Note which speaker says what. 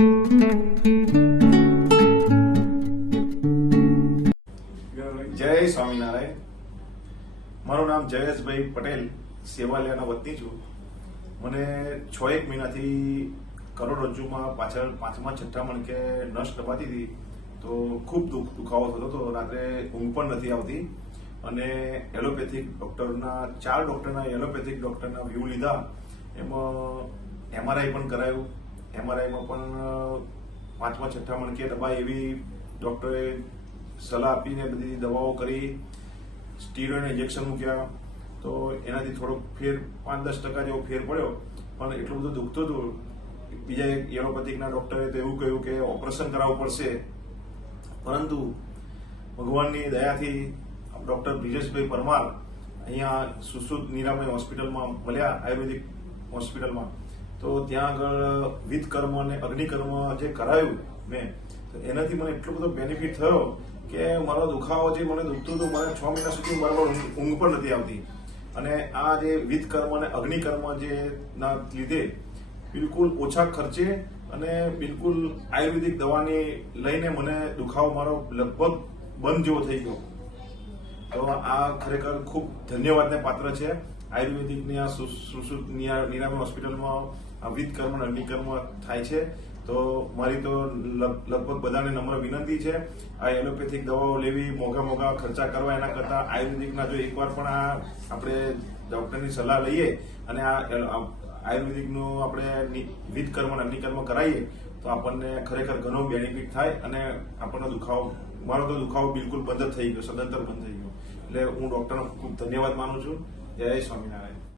Speaker 1: જય સ્વામિનારાયણ. મારું નામ જયેશભાઈ પટેલ, સેવાલયાના વતની છું. મને છ એક મહિનાથી કરોડરજ્જુમાં પાછળ પાંચમા છઠ્ઠા મણકે નસ દબાતી હતી, તો ખૂબ દુઃખ, દુખાવો થતો હતો. રાત્રે ઊંઘ પણ નથી આવતી. અને એલોપેથિક ડૉક્ટરના, ચાર ડૉક્ટરના એલોપેથિક ડૉક્ટરના વ્યૂ લીધા. એમાં એમઆરઆઈ પણ કરાયું. એમઆરઆઈમાં પણ પાંચમા, છઠ્ઠા મણકે દબાય એવી ડોક્ટરે સલાહ આપીને બધી દવાઓ કરી સ્ટીરોઇડ ઇન્જેક્શન મૂક્યા. તો એનાથી થોડોક ફેર પાંચ દસ ટકા જેવો ફેર પડ્યો, પણ એટલું બધું દુખતું હતું. બીજા એક એલોપેથિકના ડોક્ટરે તો એવું કહ્યું કે ઓપરેશન કરાવવું પડશે. પરંતુ ભગવાનની દયાથી ડોક્ટર બ્રિજેશભાઈ પરમાર અહીંયા સુશ્રુત નિરામય હોસ્પિટલમાં મળ્યા, આયુર્વેદિક હોસ્પિટલમાં તો ત્યાં આગળ વિધ કર્મ અને અગ્નિકર્મ જે કરાયું મેં, તો એનાથી મને એટલો બધો બેનિફિટ થયો કે મારો દુખાવો જે મને દુખતું હતું મને છ મહિના સુધી બરાબર ઊંઘ પણ નથી આવતી. અને આ જે વિધ કર્મ અને અગ્નિકર્મ જે ના લીધે બિલકુલ ઓછા ખર્ચે અને બિલકુલ આયુર્વેદિક દવાની લઈને મને દુખાવો મારો લગભગ બંધ જેવો થઈ ગયો. તો આ ખરેખર ખૂબ ધન્યવાદને પાત્ર છે. આયુર્વેદિકની આ સુશ્રુત નિરામય હોસ્પિટલમાં વિધ કર્મ અને અગ્નિકર્મ થાય છે. તો મારી તો લગ- લગભગ બધાને નમ્ર વિનંતી છે. આ એલોપેથિક દવાઓ લેવી, મોંઘા મોંઘા ખર્ચા કરવા એના કરતાં આયુર્વેદિકના જો એકવાર પણ આ આપણે ડૉક્ટરની સલાહ લઈએ અને આ આયુર્વેદિકનું આપણે વિધ કર્મ અને અગ્નિકર્મ કરાવીએ તો આપણને ખરેખર ઘણો બેનિફિટ થાય અને આપણનો દુખાવો, મારો તો દુખાવો બિલકુલ બંધ થઈ ગયો, સદંતર બંધ થઈ ગયો. એટલે હું ડૉક્ટરનો ખૂબ ધન્યવાદ માનું છું. જય સ્વામિનારાયણ